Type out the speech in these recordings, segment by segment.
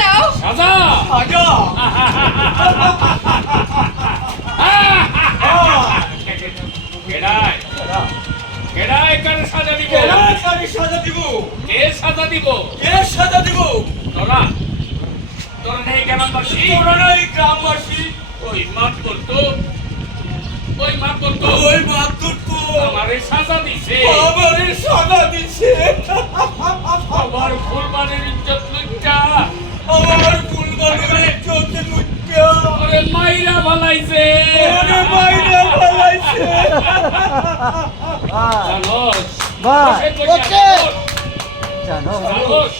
দাও সাজা সাজা কেডাই কেডাই কারে সাজা দিব কারে সাজা দিব কে সাজা দিব কে সাজা দিব তোরা তোরা নেই গ্রামবাসী তোরা নাই গ্রামবাসী ওই মাত করতো ওই মাত করতো ওই মাতুর তো আমারে সাজা দিছে আমারে সাজা দিছে আমার ফুলবানের ইজ্জত লুচ্চা আমার ফুলবানের চলতে লুচ্চা ওরে মাইরা বালাইছে ওরে মাইরা ফেলাইছে জানোস বাহ, ওকে জানো জানোস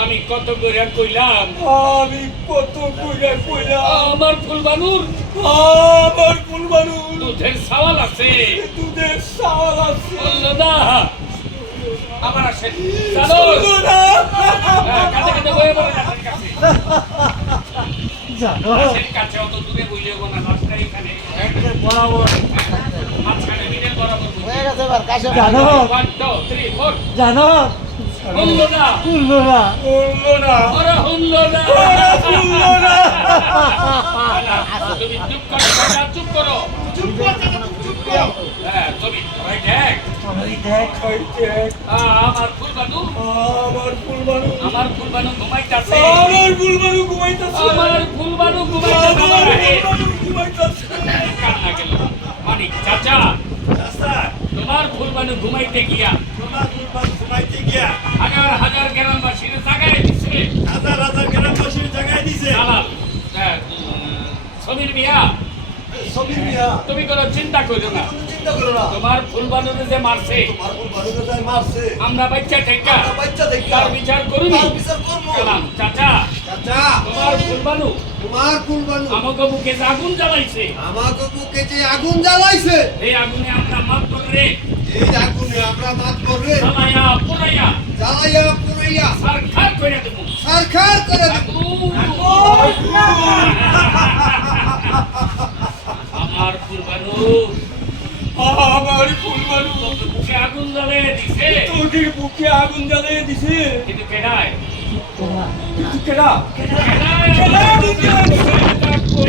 আমি কত করে কইলাম আমি কত কইরা কইরা আমার ফুলবানুর আমার ফুলবানু দুধের সাওয়াল আছে দুধের সাওয়াল আছে বললো না আমার আসে জানোস শুনো না কাছে কাছে বয়ে বলে রাসের কাছে জানো রাসের কাছে অত দূরে বইলেও না রাস্তা এখানে বরাবর মাঝখানে মিডল বরাবর হয়ে গেছে এবার কাছে জানো 1 2 3 4 জানো বললো না শুনলো না বললো না ওরা শুনলো না শুনলো না তুমি চুপ করো বাবা, চুপ করো চুপ কর চুপ কর হ্যাঁ তুমি ওই দেখ ওই দেখ খাইতে আমার ফুলবানু আমার ফুলবানু আমার ফুলবানু ঘুমাইতাছে আমার ফুলবানু ঘুমাইতাছে আমার ফুলবানু আমার ঘুমাইতাছে ফুলবানু ঘুমাইতাছে কান্না গেল মানিক চাচা চাচা তোমার ফুলবানু ঘুমাইতে গিয়া তোমার ফুলবানু ঘুমাইতে গিয়া হাজার হাজার গ্রামবাসীর জাগায় দিচ্ছে হাজার হাজার গ্রামবাসীর জায়গায় দিছে দালাল সমীর মিয়া সবির মিয়া তুমি কোনো চিন্তা করো না তুমি চিন্তা করো না তোমার ফুলবানুরে যে মারছে তোমার ফুলবানুকে যাই মারছে আমরা বাচ্চা ঠেকা আমরা বাচ্চা দেখি তার বিচার করবি তার বিচার করবো কালাম চাচা চাচা তোমার ফুলবানু তোমার ফুলবানু আমাকে বুকে যে আগুন জ্বালাইছে আমাকে বুকে যে আগুন জ্বালাইছে এই আগুনে আমরা মাপ করে এই আগুনে আমরা মাত করবে জ্বালাইয়া পুরাইয়া জ্বালাইয়া পুরাইয়া সরকার করে দেব সরকার করে দেব আমার ফুলবানু আমার ফুলবানু বুকে আগুন জ্বালিয়ে দিছে তোদের বুকে আগুন জ্বালিয়ে দিছে কিন্তু কেডায় কেডা কেডায় কেডা বুকে আগুন ডাকো